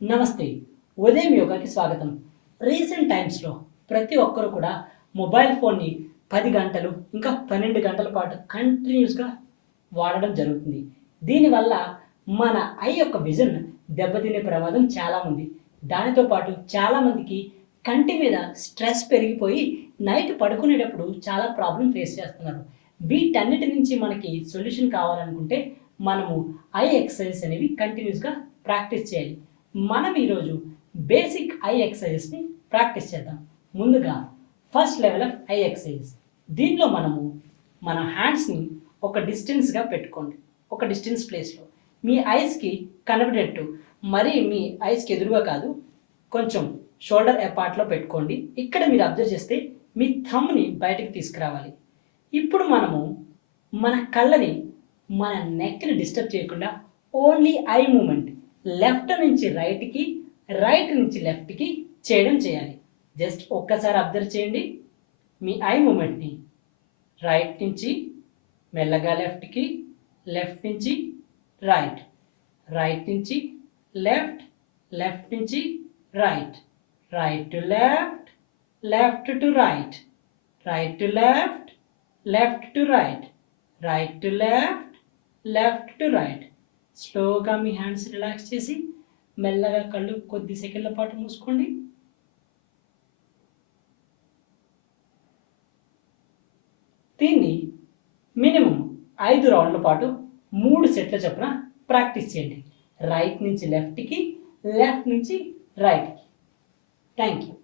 నమస్తే. ఉదయం యోగాకి స్వాగతం. రీసెంట్ టైమ్స్‌లో ప్రతి ఒక్కరు కూడా మొబైల్ ఫోన్‌ని 10 గంటలు, ఇంకా 12 గంటల పాటు కంటిన్యూస్‌గా వాడడం జరుగుతుంది. దీనివల్ల మన ఐ యొక్క విజన్ దెబ్బతినే ప్రమాదం చాలా ఉంది. దానితో పాటు చాలామందికి కంటి మీద స్ట్రెస్ పెరిగిపోయి నైట్ పడుకునేటప్పుడు చాలా ప్రాబ్లమ్ ఫేస్ చేస్తున్నారు. వీటన్నిటి నుంచి మనకి సొల్యూషన్ కావాలనుకుంటే మనము ఐ ఎక్సర్సైజెస్ అనేవి కంటిన్యూస్‌గా ప్రాక్టీస్ చేయాలి. మనం ఈరోజు బేసిక్ ఐ ఎక్సర్సైజెస్ని ప్రాక్టీస్ చేద్దాం. ముందుగా first level of I exercises. దీనిలో మనము మన హ్యాండ్స్ని ఒక డిస్టెన్స్గా పెట్టుకోండి. ఒక డిస్టెన్స్ ప్లేస్లో మీ ఐస్కి కనబడేట్టు, మరీ మీ ఐస్కి ఎదురుగా కాదు, కొంచెం షోల్డర్ అపార్ట్లో పెట్టుకోండి. ఇక్కడ మీరు అబ్జర్వ్ చేస్తే మీ థమ్ని బయటకు తీసుకురావాలి. ఇప్పుడు మనము మన కళ్ళని, మన నెక్ని డిస్టర్బ్ చేయకుండా ఓన్లీ ఐ మూమెంట్ లెఫ్ట్ నుంచి రైట్కి, రైట్ నుంచి లెఫ్ట్కి చేయడం చేయాలి. జస్ట్ ఒక్కసారి అబ్జర్వ్ చేయండి. మీ ఐ మూమెంట్ని రైట్ నుంచి మెల్లగా లెఫ్ట్కి, లెఫ్ట్ నుంచి రైట్, రైట్ నుంచి లెఫ్ట్, లెఫ్ట్ నుంచి right, right to left, left to right, right to left, left to right, right to left, left to right. స్లోగా మీ హ్యాండ్స్ రిలాక్స్ చేసి మెల్లగా కళ్ళు కొద్ది సెకండ్ల పాటు మూసుకోండి. దీన్ని మినిమం 5 రౌండ్ల పాటు 3 సెట్ల చొప్పున ప్రాక్టీస్ చేయండి. రైట్ నుంచి లెఫ్ట్కి, లెఫ్ట్ నుంచి రైట్కి. Thank you.